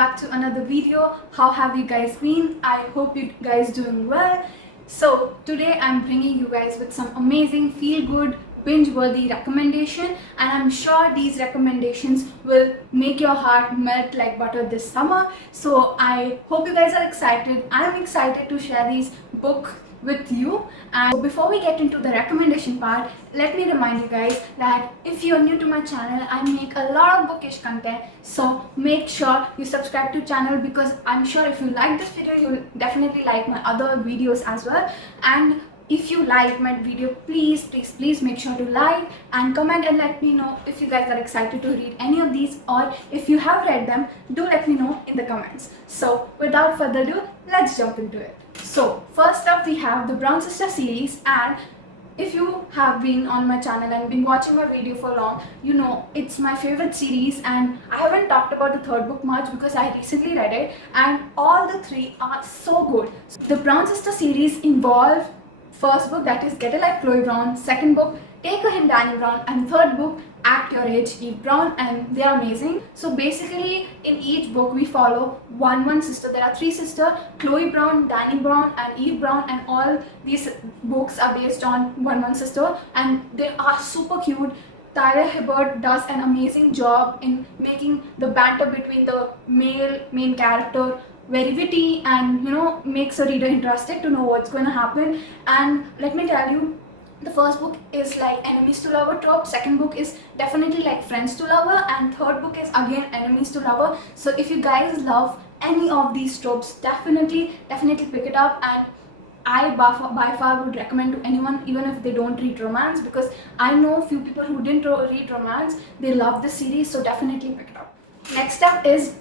back to another video. How have you guys been? I hope you guys doing well. So today I'm bringing you guys with some amazing feel-good binge-worthy recommendation, and I'm sure these recommendations will make your heart melt like butter this summer. So I hope you guys are excited. I'm excited to share these books with you. And before we get into the recommendation part, let me remind you guys that if you're new to my channel, I make a lot of bookish content, so make sure you subscribe to channel, because I'm sure if you like this video, you'll definitely like my other videos as well. And if you like my video, please make sure to like and comment and let me know if you guys are excited to read any of these, or if you have read them, do let me know in the comments. So without further ado, let's jump into it. So first up we have the Brown Sister series, and if you have been on my channel and been watching my video for long, you know it's my favorite series, and I haven't talked about the third book much because I recently read it, and all the three are so good. The Brown Sister series involve first book, that is Get a Life Chloe Brown, second book Take a Hint Danny Brown, and third book Act Your Age Eve Brown, and they are amazing. So basically in each book we follow one sister. There are three sisters, Chloe Brown, Danny Brown and Eve Brown, and all these books are based on one sister, and they are super cute. Tyler Hibbert does an amazing job in making the banter between the main character very witty, and makes a reader interested to know what's going to happen. And let me tell you, the first book is like enemies to lover trope, second book is definitely like friends to lover, and third book is again enemies to lover. So if you guys love any of these tropes, definitely pick it up. And I by far would recommend to anyone, even if they don't read romance, because I know few people who didn't read romance, they love this series, so definitely pick it up. Next up is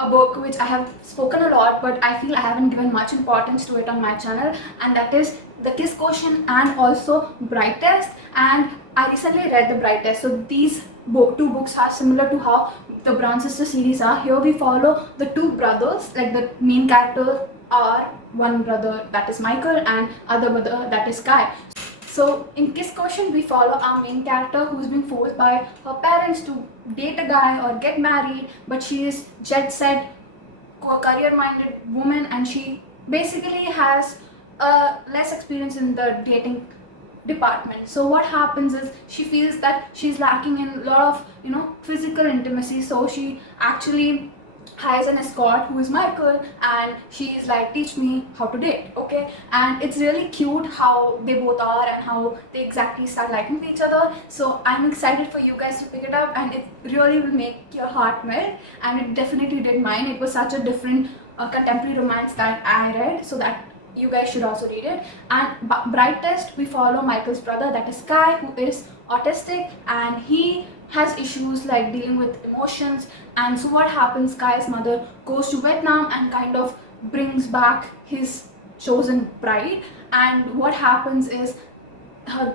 a book which I have spoken a lot, but I feel I haven't given much importance to it on my channel, and that is The Kiss Quotient and also Bright Test. And I recently read the Bright Test, so these two books are similar to how the Brown Sister series are. Here we follow the two brothers, like the main characters are one brother, that is Michael, and other brother, that is Kai. So in Kiss Quotient we follow our main character who's been forced by her parents to date a guy or get married, but she is jet set, career-minded woman, and she basically has less experience in the dating department. So what happens is she feels that she's lacking in a lot of physical intimacy, so she actually hires an escort who is Michael, and she's like, teach me how to date, okay? And it's really cute how they both are and how they exactly start liking each other. So I'm excited for you guys to pick it up, and it really will make your heart melt, and it definitely did mine. It was such a different contemporary romance that I read, so that you guys should also read it. And Bright Test, we follow Michael's brother, that is Kai, who is autistic, and he has issues like dealing with emotions. And so what happens, Kai's mother goes to Vietnam and kind of brings back his chosen bride, and what happens is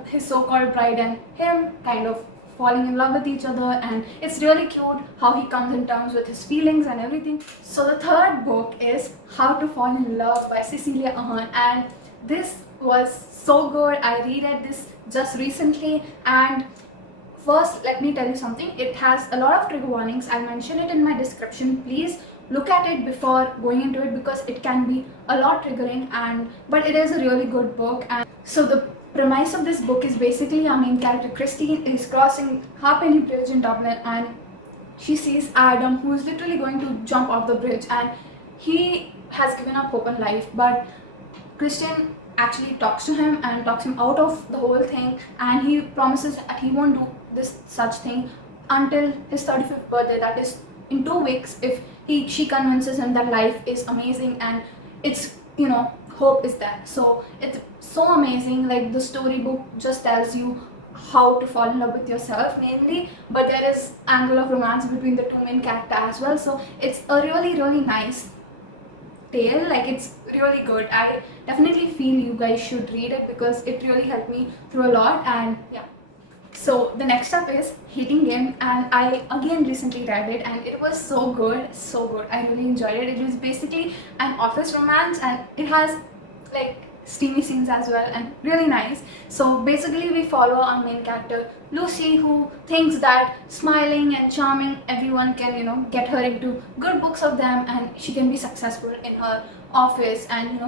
his so-called bride and him kind of falling in love with each other, and it's really cute how he comes in terms with his feelings and everything. So the third book is How to Fall in Love by Cecilia Ahern, and this was so good. I reread this just recently, and first let me tell you something, it has a lot of trigger warnings. I'll mention it in my description. Please look at it before going into it, because it can be a lot triggering, but it is a really good book. And so the premise of this book is basically our main character Christine is crossing Halfpenny Bridge in Dublin, and she sees Adam, who is literally going to jump off the bridge, and he has given up hope in life. But Christian actually talks to him and talks him out of the whole thing, and he promises that he won't do this such thing until his 35th birthday, that is in 2 weeks, if she convinces him that life is amazing and it's hope is there. So it's so amazing. Like, the storybook just tells you how to fall in love with yourself mainly, but there is angle of romance between the two main characters as well. So it's a really nice tale. Like, it's really good. I definitely feel you guys should read it, because it really helped me through a lot. And yeah, so the next up is Hating Game, and I again recently read it, and it was so good. I really enjoyed it. It was basically an office romance, and it has like steamy scenes as well, and really nice. So basically we follow our main character Lucy, who thinks that smiling and charming everyone can, get her into good books of them, and she can be successful in her office and,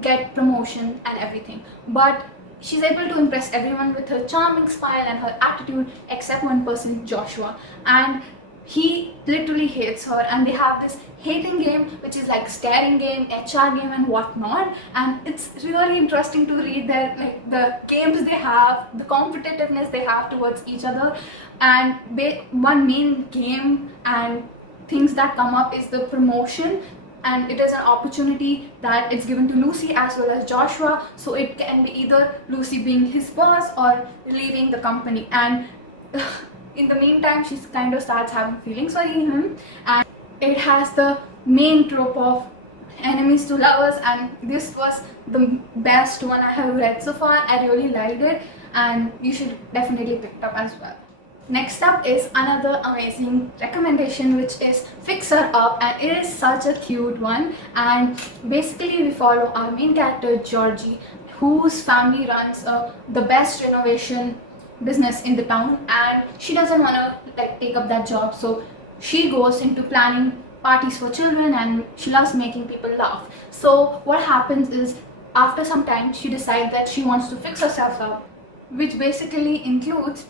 get promotion and everything. But she's able to impress everyone with her charming smile and her attitude, except one person, Joshua, and he literally hates her, and they have this hating game which is like staring game, HR game and whatnot, and it's really interesting to read their, like, the games they have, the competitiveness they have towards each other. And one main game and things that come up is the promotion, and it is an opportunity that it's given to Lucy as well as Joshua. So it can be either Lucy being his boss or leaving the company, and in the meantime she kind of starts having feelings for him. And it has the main trope of enemies to lovers, and this was the best one I have read so far. I really liked it, and you should definitely pick it up as well. Next up is another amazing recommendation, which is Fix Her Up, and it is such a cute one. And basically we follow our main character Georgie, whose family runs the best renovation business in the town, and she doesn't want to take up that job, so she goes into planning parties for children, and she loves making people laugh. So what happens is, after some time she decides that she wants to fix herself up, which basically includes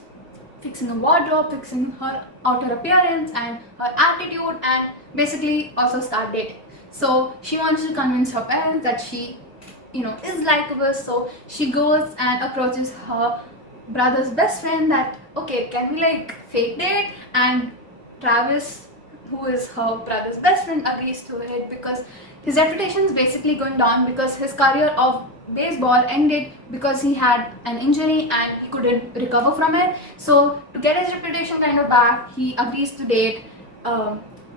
fixing a wardrobe, fixing her outer appearance and her attitude, and basically also start dating. So she wants to convince her parents that she, is likable. So she goes and approaches her brother's best friend that, okay, can we fake date? And Travis, who is her brother's best friend, agrees to it because his reputation is basically going down, because his career of baseball ended because he had an injury and he couldn't recover from it. So to get his reputation kind of back, he agrees to date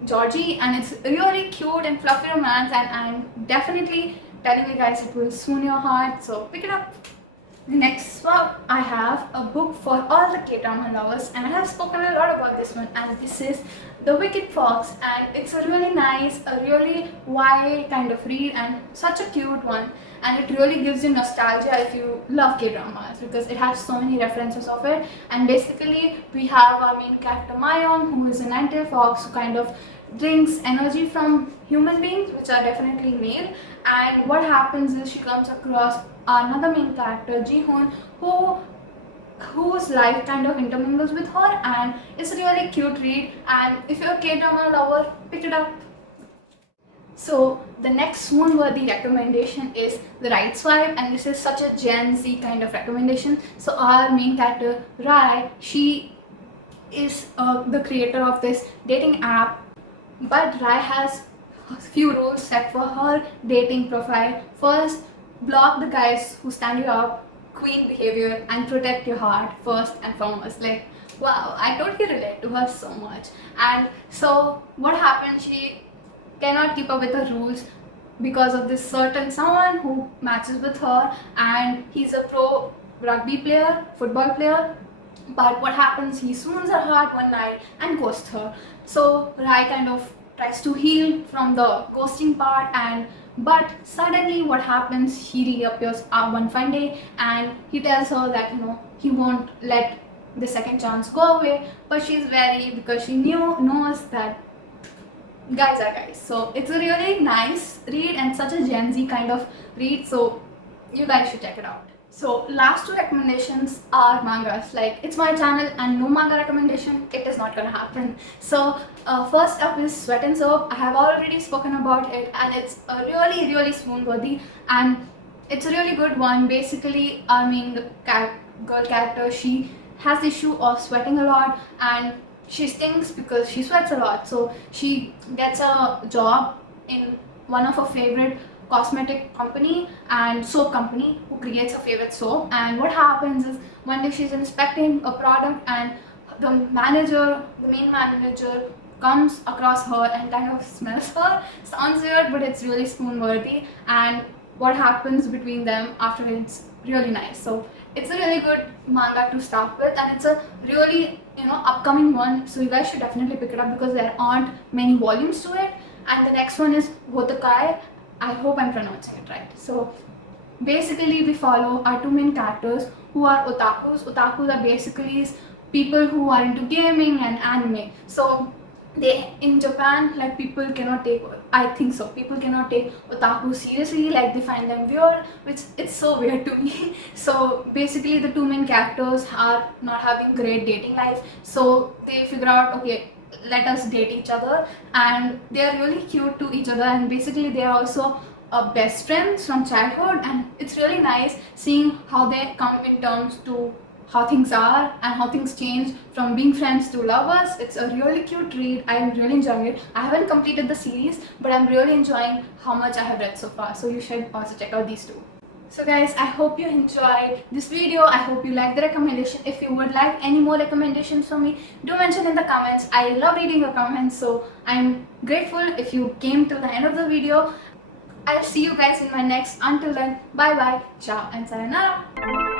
Georgie, and it's really cute and fluffy romance, and I'm definitely telling you guys it will swoon your heart, so pick it up. Next up, I have a book for all the K-drama lovers, and I have spoken a lot about this one, and this is The Wicked Fox, and it's a really nice, a really wild kind of read, and such a cute one, and it really gives you nostalgia if you love K-dramas, because it has so many references of it. And basically we have our main character Mayong, who is a nightingale fox who kind of drinks energy from human beings, which are definitely male. And what happens is she comes across another main character, Ji-hoon, whose life kind of intermingles with her, and it's a really cute read, and if you're a K-drama lover, pick it up. So the next swoon-worthy recommendation is The Right Swipe, and this is such a Gen Z kind of recommendation. So our main character Rai, she is the creator of this dating app, but Rai has a few rules set for her dating profile. First, block the guys who stand you up, queen behavior, and protect your heart first and foremost. Wow, I totally relate to her so much. And so what happens, she cannot keep up with the rules because of this certain someone who matches with her, and he's a pro rugby player, football player. But what happens, he swoons her heart one night and ghosts her. So Rai kind of tries to heal from the ghosting part, but suddenly what happens, he reappears one fine day, and he tells her that he won't let the second chance go away. But she's wary because she knows that guys are guys. So it's a really nice read and such a Gen Z kind of read, so you guys should check it out. So last two recommendations are mangas. It's my channel and no manga recommendation, it is not gonna happen. So first up is Sweat and Soap. I have already spoken about it, and it's a really swoon worthy, and it's a really good one. Basically, the girl character, she has the issue of sweating a lot, and she stinks because she sweats a lot. So she gets a job in one of her favorite cosmetic company and soap company who creates her favorite soap. And what happens is, one day she's inspecting a product, and the main manager comes across her and kind of smells her. Sounds weird, but it's really spoon worthy, and what happens between them after it's really nice. So it's a really good manga to start with, and it's a really upcoming one, so you guys should definitely pick it up because there aren't many volumes to it. And the next one is Wotakai. I hope I'm pronouncing it right. So basically we follow our two main characters who are otakus. Otakus are basically people who are into gaming and anime. So they in Japan, like people cannot take, I think so, people cannot take otaku seriously, like they find them weird, which it's so weird to me. So basically the two main characters are not having great dating life, so they figure out, okay, let us date each other, and they are really cute to each other, and basically they are also best friends from childhood, and it's really nice seeing how they come in terms to how things are and how things change from being friends to lovers. It's a really cute read. I'm really enjoying it. I haven't completed the series, but I'm really enjoying how much I have read so far, so you should also check out these two. So guys, I hope you enjoyed this video. I hope you like the recommendation. If you would like any more recommendations from me, do mention in the comments. I love reading your comments, so I'm grateful if you came till the end of the video. I'll see you guys in my next. Until then, bye bye, ciao and sayonara.